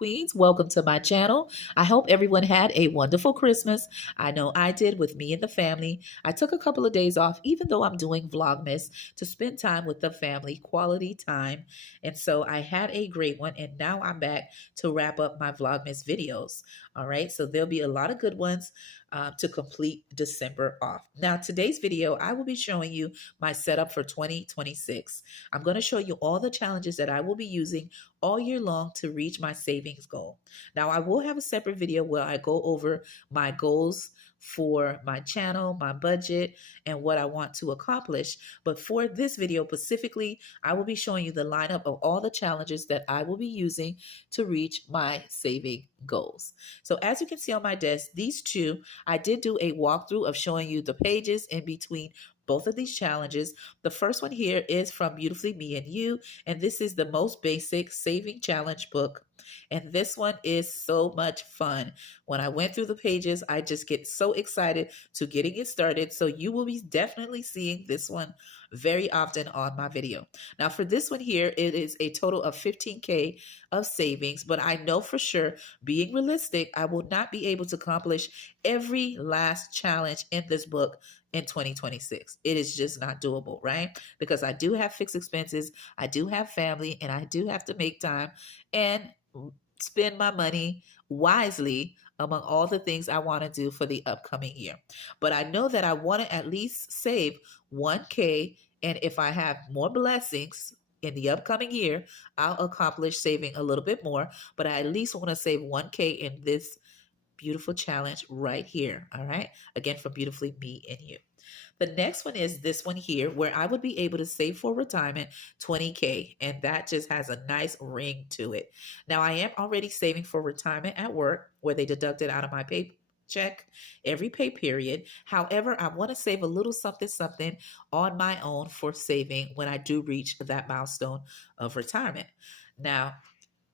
Queens, welcome to my channel. I hope everyone had a wonderful Christmas. I know I did with me and the family. I took a couple of days off, even though I'm doing Vlogmas, to spend time with the family, quality time. And so I had a great one, and now I'm back to wrap up my Vlogmas videos. All right, so there'll be a lot of good ones to complete December off. Now, today's video, I will be showing you my setup for 2026. I'm going to show you all the challenges that I will be using all year long to reach my savings goal. Now, I will have a separate video where I go over my goals for my channel, my budget, and what I want to accomplish. But for this video specifically, I will be showing you the lineup of all the challenges that I will be using to reach my saving goals. So as you can see on my desk, these two, I did do a walkthrough of showing you the pages in between both of these challenges. The first one here is from Beautifully Me and You, and this is the most basic saving challenge book. And this one is so much fun. When I went through the pages, I just get so excited to getting it started. So you will be definitely seeing this one very often on my video. Now for this one here, it is a total of 15K of savings, but I know for sure, being realistic, I will not be able to accomplish every last challenge in this book in 2026. It is just not doable, right? Because I do have fixed expenses, I do have family, and I do have to make time and spend my money wisely among all the things I want to do for the upcoming year. But I know that I want to at least save 1K, and if I have more blessings in the upcoming year, I'll accomplish saving a little bit more, but I at least want to save 1K in this beautiful challenge right here. All right. Again, from Beautifully Me and You. The next one is this one here, where I would be able to save for retirement 20K, and that just has a nice ring to it. Now, I am already saving for retirement at work, where they deduct it out of my paycheck every pay period. However, I want to save a little something on my own for saving when I do reach that milestone of retirement. Now,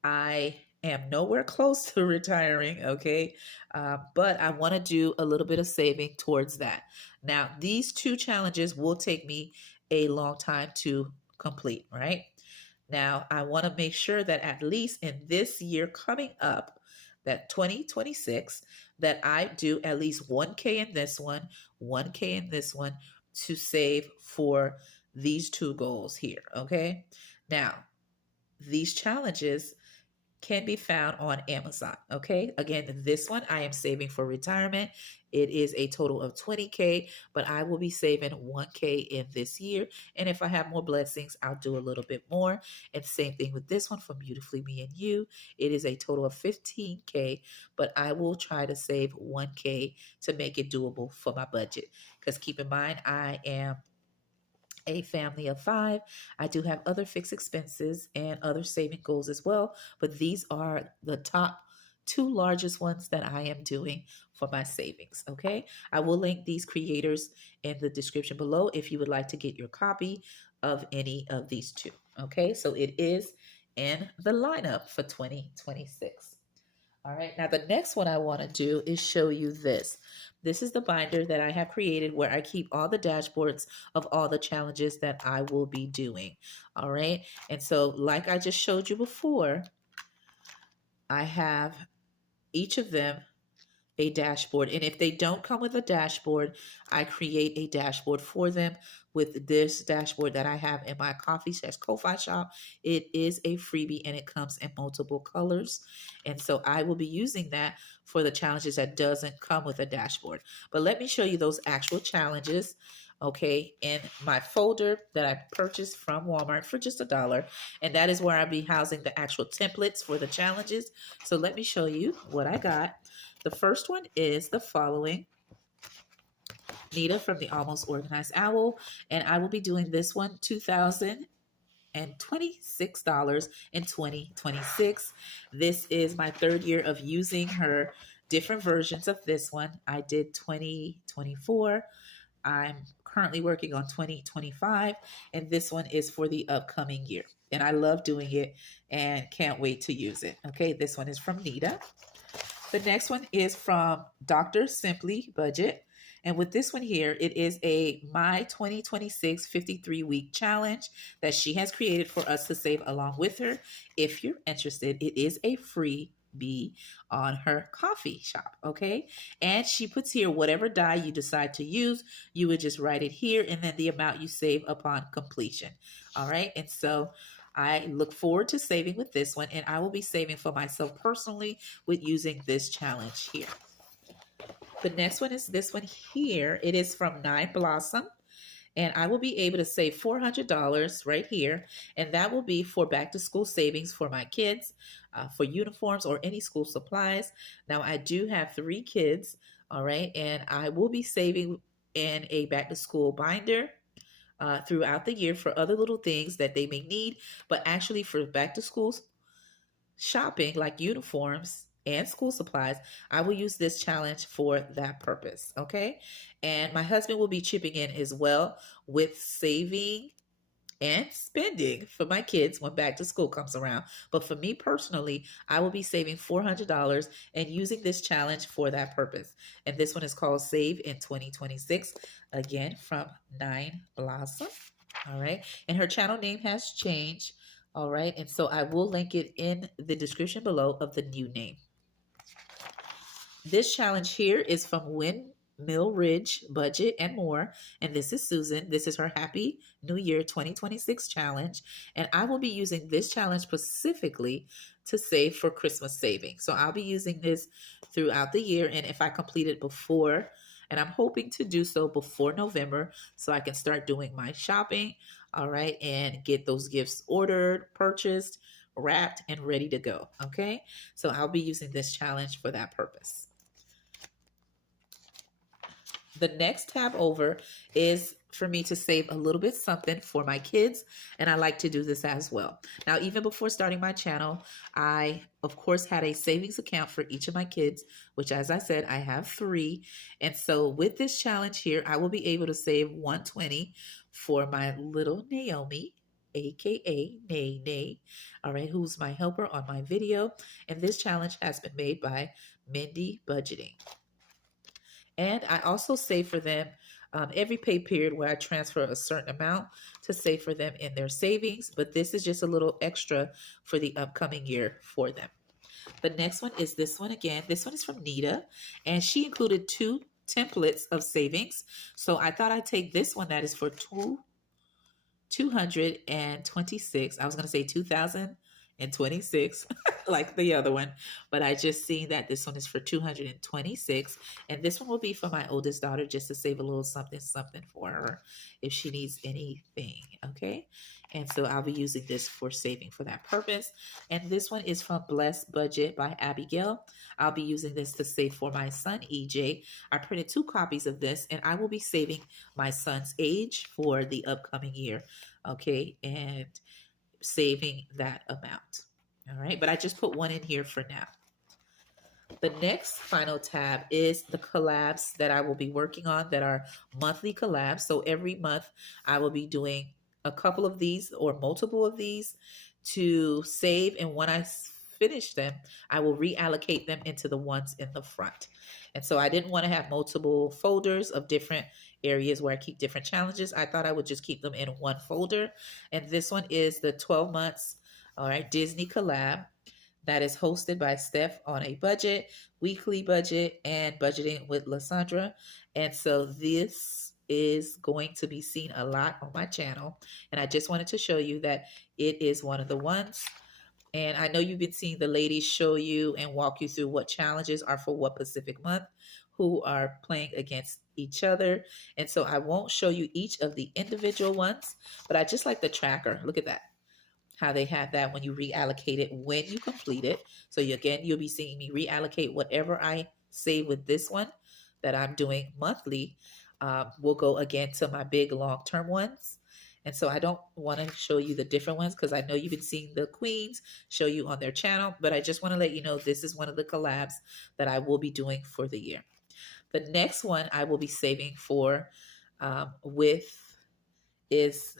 I am nowhere close to retiring, okay? But I want to do a little bit of saving towards that. Now, these two challenges will take me a long time to complete, right? Now, I want to make sure that at least in this year coming up, that 2026, that I do at least 1K in this one, 1K in this one to save for these two goals here, okay? Now, these challenges can be found on Amazon. Okay. Again, this one I am saving for retirement. It is a total of 20K, but I will be saving 1K in this year. And if I have more blessings, I'll do a little bit more. And same thing with this one from Beautifully Me and You. It is a total of 15K, but I will try to save 1K to make it doable for my budget. Because keep in mind, I am a family of 5. I do have other fixed expenses and other saving goals as well, but these are the top 2 largest ones that I am doing for my savings. Okay. I will link these creators in the description below if you would like to get your copy of any of these 2. Okay. So it is in the lineup for 2026. All right, now the next one I want to do is show you this. This is the binder that I have created where I keep all the dashboards of all the challenges that I will be doing. All right, and so like I just showed you before, I have each of them a dashboard. And if they don't come with a dashboard, I create a dashboard for them with this dashboard that I have in my Ko-Fi shop. It is a freebie and it comes in multiple colors. And so I will be using that for the challenges that doesn't come with a dashboard. But let me show you those actual challenges. Okay, in my folder that I purchased from Walmart for just $1. And that is where I'll be housing the actual templates for the challenges. So let me show you what I got. The first one is the following. Nita from the Almost Organized Owl. And I will be doing this one $2,026 in 2026. This is my 3rd year of using her different versions of this one. I did 2024. I'm currently working on 2025, and this one is for the upcoming year. And I love doing it and can't wait to use it. Okay, this one is from Nita. The next one is from Dr. Simply Budget, And with this one here, it is a My 2026 53-week challenge that she has created for us to save along with her. If you're interested, it is a freebie on her coffee shop, okay? And she puts here whatever die you decide to use, you would just write it here and then the amount you save upon completion. All right? And so I look forward to saving with this one, and I will be saving for myself personally with using this challenge here. The next one is this one here. It is from Nine Blossom, and I will be able to save $400 right here, and that will be for back to school savings for my kids, for uniforms or any school supplies. Now, I do have 3 kids, all right, and I will be saving in a back to school binder throughout the year for other little things that they may need, but actually for back to school shopping like uniforms and school supplies, I will use this challenge for that purpose. Okay. And my husband will be chipping in as well with saving and spending for my kids when back to school comes around. But for me personally, I will be saving $400 and using this challenge for that purpose. And this one is called Save in 2026, again from Nine Blossom. All right. And her channel name has changed. All right. And so I will link it in the description below of the new name. This challenge here is from Windmill Ridge Budget and More. And this is Susan. This is her Happy New Year 2026 challenge. And I will be using this challenge specifically to save for Christmas saving. So I'll be using this throughout the year. And if I complete it before, and I'm hoping to do so before November so I can start doing my shopping, all right, and get those gifts ordered, purchased, wrapped, and ready to go, okay? So I'll be using this challenge for that purpose. The next tab over is for me to save a little bit something for my kids, and I like to do this as well. Now, even before starting my channel, I, of course, had a savings account for each of my kids, which, as I said, I have 3. And so with this challenge here, I will be able to save $120 for my little Naomi, aka Nay, all right, who's my helper on my video. And this challenge has been made by Mindy Budgeting. And I also save for them every pay period where I transfer a certain amount to save for them in their savings. But this is just a little extra for the upcoming year for them. The next one is this one again. This one is from Nita, and she included 2 templates of savings. So I thought I'd take this one that is for 226. I was going to say 2026 like the other one, but I just seen that this one is for 226, and this one will be for my oldest daughter just to save a little something for her if she needs anything. Okay, and so I'll be using this for saving for that purpose. And this one is from Blessed Budget by Abigail. I'll be using this to save for my son EJ. I printed 2 copies of this, and I will be saving my son's age for the upcoming year. Okay, and saving that amount. All right, but I just put 1 in here for now. The next final tab is the collabs that I will be working on that are monthly collabs. So every month I will be doing a couple of these or multiple of these to save. And when I finish them, I will reallocate them into the ones in the front. And so I didn't want to have multiple folders of different areas where I keep different challenges. I thought I would just keep them in one folder. And this one is the 12 months, all right, Disney collab that is hosted by Steph on a Budget, Weekly Budget, and Budgeting with Lysandra. And so this is going to be seen a lot on my channel. And I just wanted to show you that it is one of the ones. And I know you've been seeing the ladies show you and walk you through what challenges are for what Pacific month, who are playing against each other. And so I won't show you each of the individual ones, but I just like the tracker. Look at that, how they have that when you reallocate it when you complete it. So you'll be seeing me reallocate whatever I save with this one that I'm doing monthly. Will go again to my big long-term ones. And so I don't want to show you the different ones because I know you've been seeing the queens show you on their channel, but I just want to let you know this is one of the collabs that I will be doing for the year. The next one I will be saving for is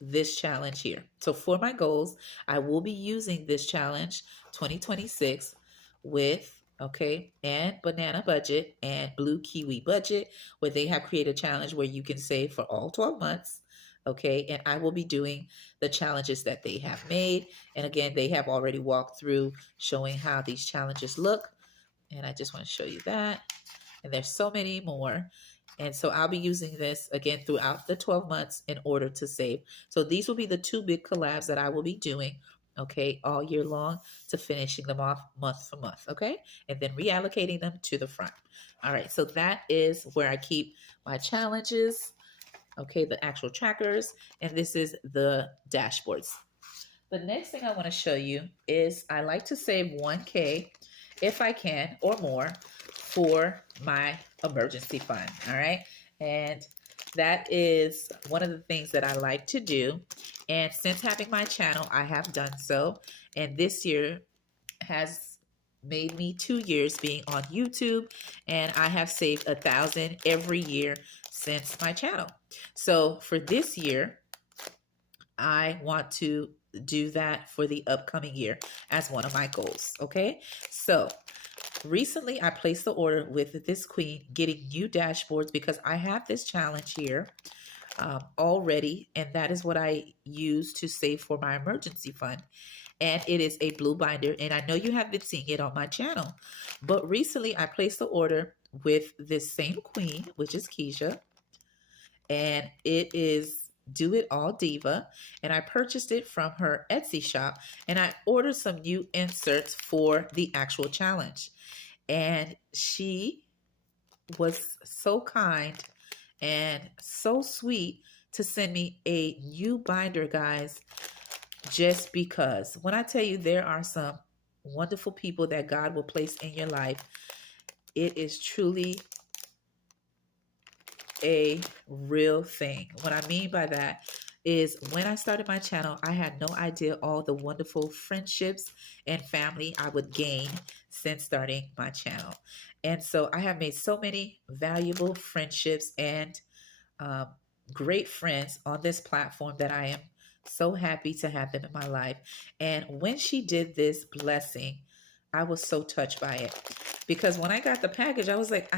this challenge here. So for my goals, I will be using this challenge 2026 with okay, and Banana Budget and Blue Kiwi Budget, where they have created a challenge where you can save for all 12 months. Okay, and I will be doing the challenges that they have made. And again, they have already walked through showing how these challenges look. And I just want to show you that. And there's so many more. And so I'll be using this again throughout the 12 months in order to save. So these will be the two big collabs that I will be doing, okay, all year long, to finishing them off month for month, okay? And then reallocating them to the front. All right, so that is where I keep my challenges, okay, the actual trackers, and this is the dashboards. The next thing I want to show you is I like to save 1K if I can or more for my emergency fund. All right. And that is one of the things that I like to do. And since having my channel, I have done so. And this year has made me 2 years being on YouTube, and I have saved 1,000 every year since my channel. So for this year, I want to do that for the upcoming year as one of my goals. Okay. So recently I placed the order with this queen getting new dashboards because I have this challenge here already. And that is what I use to save for my emergency fund. And it is a blue binder. And I know you have been seeing it on my channel, but recently I placed the order with this same queen, which is Keisha. And it is Do It All Diva, and I purchased it from her Etsy shop, and I ordered some new inserts for the actual challenge. And she was so kind and so sweet to send me a new binder, guys, just because when I tell you there are some wonderful people that God will place in your life, it is truly a real thing. What I mean by that is when I started my channel, I had no idea all the wonderful friendships and family I would gain since starting my channel. And so I have made so many valuable friendships and great friends on this platform that I am so happy to have them in my life. And when she did this blessing, I was so touched by it, because when I got the package, I was like,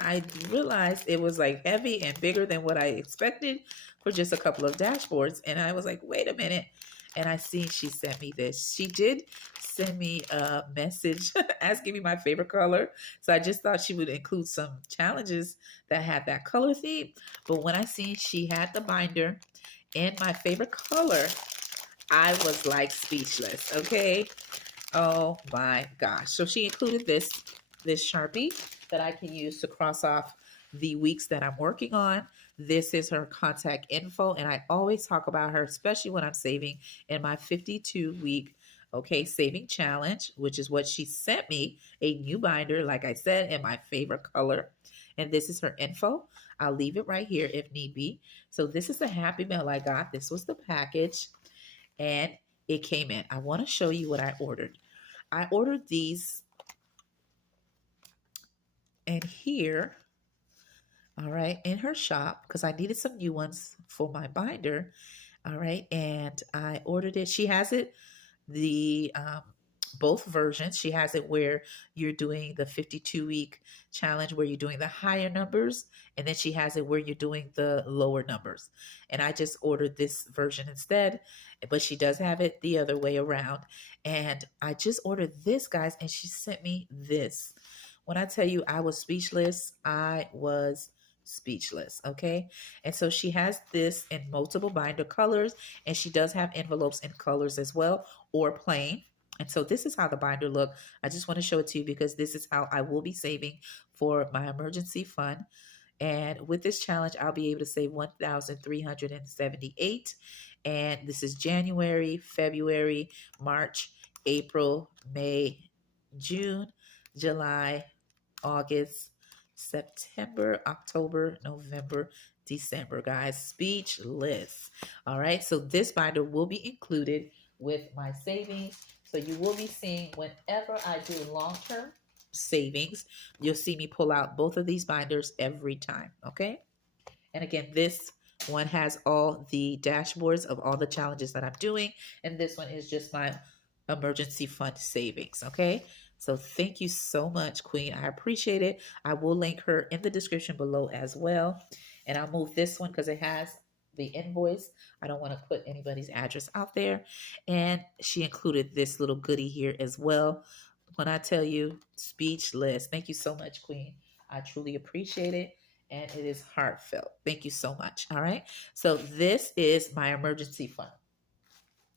I realized it was like heavy and bigger than what I expected for just a couple of dashboards. And I was like, wait a minute. And I seen she sent me this. She did send me a message asking me my favorite color. So I just thought she would include some challenges that had that color theme. But when I seen she had the binder in my favorite color, I was like speechless. Okay. Oh my gosh. So she included this Sharpie that I can use to cross off the weeks that I'm working on. This is her contact info, and I always talk about her, especially when I'm saving in my 52-week saving challenge, which is what she sent me, a new binder, like I said, in my favorite color. And this is her info. I'll leave it right here if need be. So this is the happy mail I got. This was the package, and it came in. I want to show you what I ordered. I ordered these, and here, all right, in her shop, because I needed some new ones for my binder. All right, and I ordered it. She has it, the both versions. She has it where you're doing the 52-week challenge, where you're doing the higher numbers, and then she has it where you're doing the lower numbers. And I just ordered this version instead, but she does have it the other way around. And I just ordered this, guys, and she sent me this. When I tell you I was speechless, I was speechless. Okay. And so she has this in multiple binder colors, and she does have envelopes in colors as well, or plain. And so this is how the binder look. I just want to show it to you because this is how I will be saving for my emergency fund. And with this challenge, I'll be able to save 1,378. And this is January, February, March, April, May, June, July, August, September, October, November, December, guys. Speechless. All right. So this binder will be included with my savings. So you will be seeing whenever I do long-term savings, you'll see me pull out both of these binders every time. Okay. And again, this one has all the dashboards of all the challenges that I'm doing. And this one is just my emergency fund savings. Okay. So thank you so much, Queen. I appreciate it. I will link her in the description below as well. And I'll move this one because it has the invoice. I don't want to put anybody's address out there. And she included this little goodie here as well. When I tell you, speechless. Thank you so much, Queen. I truly appreciate it. And it is heartfelt. Thank you so much. All right. So this is my emergency fund.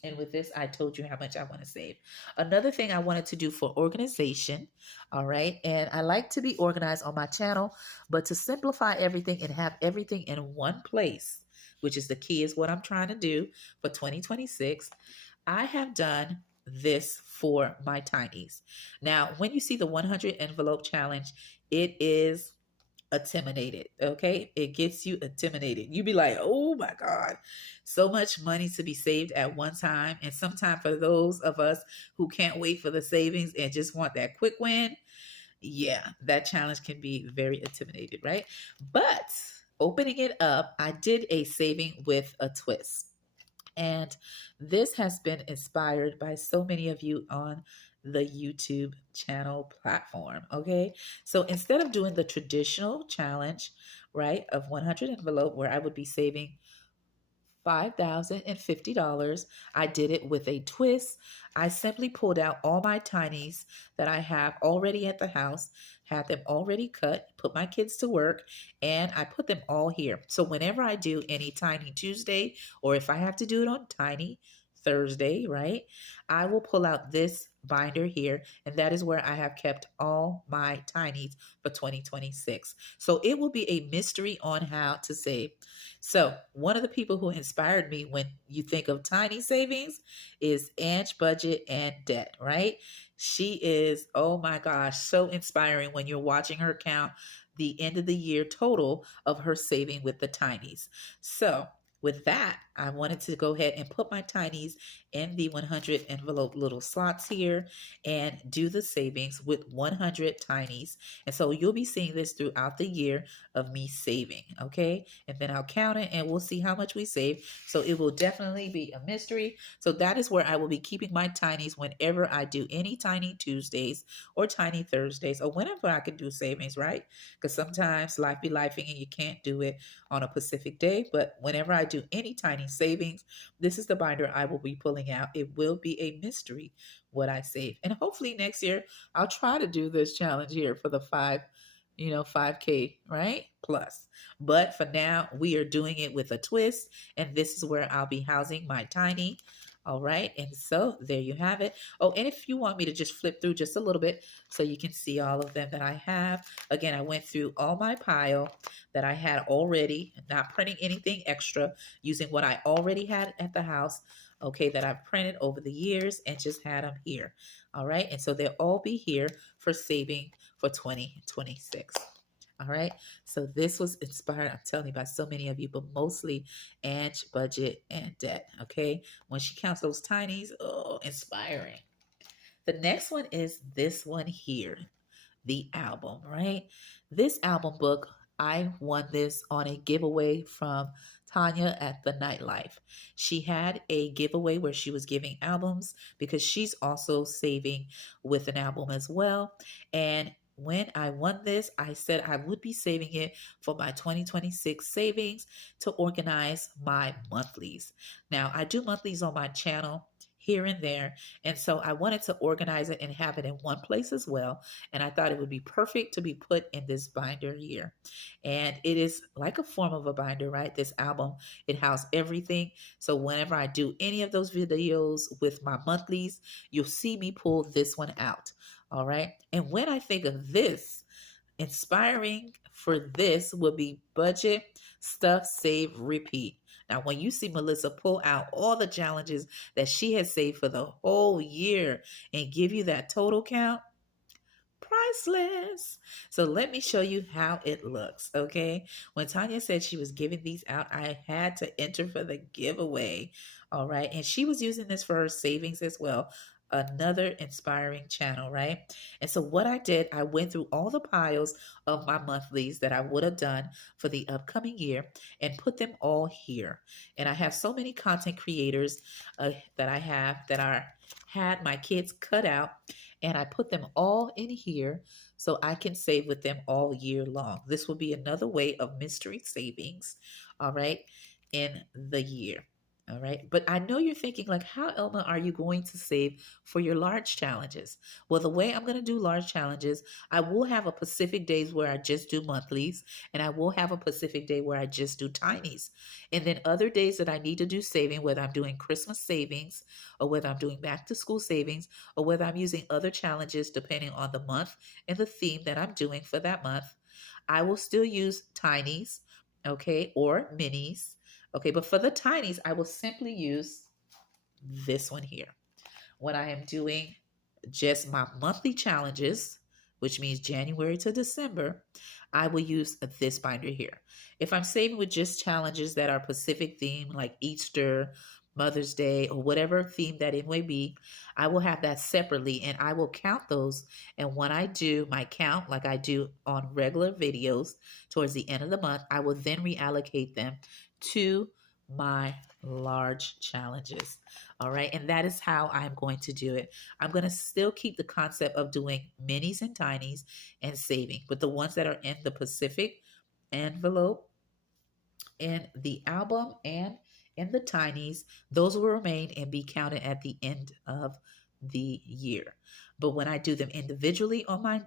And with this, I told you how much I want to save. Another thing I wanted to do for organization, all right, and I like to be organized on my channel, but to simplify everything and have everything in one place, which is the key, is what I'm trying to do for 2026. I have done this for my tinies. Now, when you see the 100 envelope challenge, it is intimidated. Okay, it gets you intimidated. You be like, oh my god, so much money to be saved at one time. And sometimes for those of us who can't wait for the savings and just want that quick win, yeah, that challenge can be very intimidated, right? But opening it up, I did a saving with a twist. And this has been inspired by so many of you on the YouTube channel platform. Okay. So instead of doing the traditional challenge, right, of 100 envelope where I would be saving $5,050. I did it with a twist. I simply pulled out all my tinies that I have already at the house, had them already cut, put my kids to work, and I put them all here. So whenever I do any Tiny Tuesday, or if I have to do it on Tiny Thursday, right, I will pull out this binder here, and that is where I have kept all my tinies for 2026. So it will be a mystery on how to save. So one of the people who inspired me when you think of tiny savings is Ange Budget and Debt, right? She is, oh my gosh, so inspiring when you're watching her count the end of the year total of her saving with the tinies. So with that, I wanted to go ahead and put my tinies in the 100 envelope little slots here and do the savings with 100 tinies. And so you'll be seeing this throughout the year of me saving, okay? And then I'll count it and we'll see how much we save. So it will definitely be a mystery. So that is where I will be keeping my tinies whenever I do any Tiny Tuesdays or Tiny Thursdays or whenever I can do savings, right? Because sometimes life be lifing and you can't do it on a Pacific day. But whenever I do any tiny savings, this is the binder I will be pulling out. It will be a mystery what I save. And hopefully next year I'll try to do this challenge here for the 5K, right? Plus. But for now, we are doing it with a twist. And this is where I'll be housing my tiny. All right. And so there you have it. Oh, and if you want me to just flip through just a little bit so you can see all of them that I have. Again, I went through all my pile that I had already, not printing anything extra, using what I already had at the house, okay, that I've printed over the years and just had them here. All right. And so they'll all be here for saving for 2026. All right. So this was inspired, I'm telling you, by so many of you, but mostly Ange, Budget, and Debt. Okay. When she counts those tinies, oh, inspiring. The next one is this one here, the album, right? This album book, I won this on a giveaway from Tanya at the Nightlife. She had a giveaway where she was giving albums because she's also saving with an album as well. And when I won this, I said I would be saving it for my 2026 savings to organize my monthlies. Now, I do monthlies on my channel here and there. And so I wanted to organize it and have it in one place as well. And I thought it would be perfect to be put in this binder here. And it is like a form of a binder, right? This album, it houses everything. So whenever I do any of those videos with my monthlies, you'll see me pull this one out. All right. And when I think of this, inspiring for this would be budget, stuff, save, repeat. Now, when you see Melissa pull out all the challenges that she has saved for the whole year and give you that total count, priceless. So let me show you how it looks, okay? When Tanya said she was giving these out, I had to enter for the giveaway, all right? And she was using this for her savings as well. Another inspiring channel, right? And so what I did, I went through all the piles of my monthlies that I would have done for the upcoming year and put them all here. And I have so many content creators that I have that had my kids cut out. and I put them all in here so I can save with them all year long. This will be another way of mystery savings, all right, in the year. All right. But I know you're thinking, like, how, Elma, are you going to save for your large challenges? Well, the way I'm going to do large challenges, I will have a Pacific days where I just do monthlies, and I will have a Pacific day where I just do tinies. And then other days that I need to do saving, whether I'm doing Christmas savings or whether I'm doing back to school savings or whether I'm using other challenges depending on the month and the theme that I'm doing for that month, I will still use tinies, okay, or minis. Okay, but for the tinies, I will simply use this one here. When I am doing just my monthly challenges, which means January to December, I will use this binder here. If I'm saving with just challenges that are Pacific themed, like Easter, Mother's Day, or whatever theme that it may be, I will have that separately and I will count those. And when I do my count, like I do on regular videos towards the end of the month, I will then reallocate them to my large challenges. All right. And that is how I'm going to do it. I'm going to still keep the concept of doing minis and tinies and saving, but the ones that are in the Pacific envelope, in the album, and in the tinies, those will remain and be counted at the end of the year. But when I do them individually on my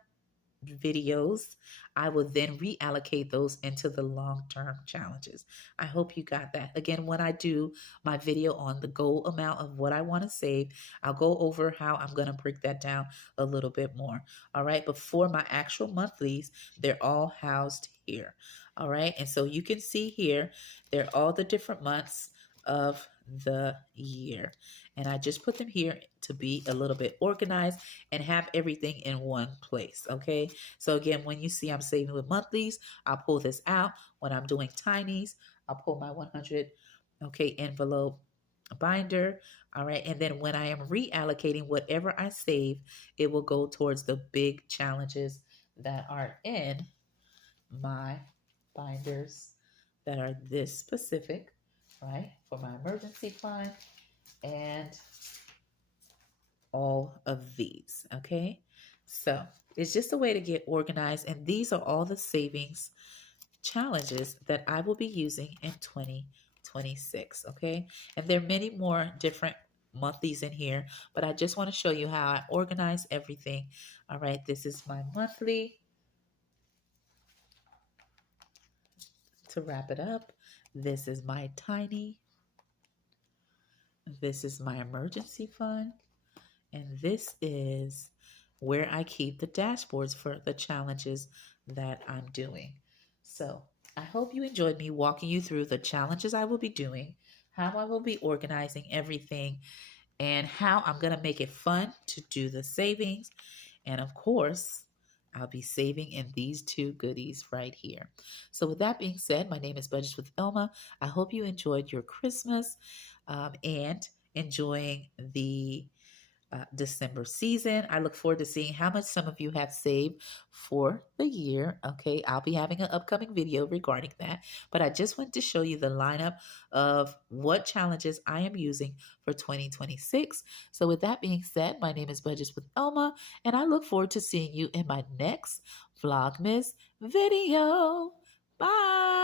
videos, I will then reallocate those into the long-term challenges. I hope you got that. Again, when I do my video on the goal amount of what I want to save, I'll go over how I'm going to break that down a little bit more. All right. But for my actual monthlies, they're all housed here. All right. And so you can see here, they're all the different months of the year. And I just put them here to be a little bit organized and have everything in one place. Okay. So again, when you see I'm saving with monthlies, I'll pull this out. When I'm doing tinies, I'll pull my 100, okay, envelope binder. All right. And then when I am reallocating whatever I save, it will go towards the big challenges that are in my binders that are this specific, right? For my emergency fund and all of these, okay? So it's just a way to get organized, and these are all the savings challenges that I will be using in 2026, okay? And there are many more different monthlies in here, but I just want to show you how I organize everything. All right, this is my monthly. To wrap it up, this is my tiny. This is my emergency fund. And this is where I keep the dashboards for the challenges that I'm doing. So I hope you enjoyed me walking you through the challenges I will be doing, how I will be organizing everything, and how I'm going to make it fun to do the savings. And of course, I'll be saving in these two goodies right here. So with that being said, my name is Budgets with Elma. I hope you enjoyed your Christmas and enjoying the December season. I look forward to seeing how much some of you have saved for the year. Okay, I'll be having an upcoming video regarding that, but I just want to show you the lineup of what challenges I am using for 2026. So with that being said, my name is Budgets with Elma, and I look forward to seeing you in my next Vlogmas video. Bye.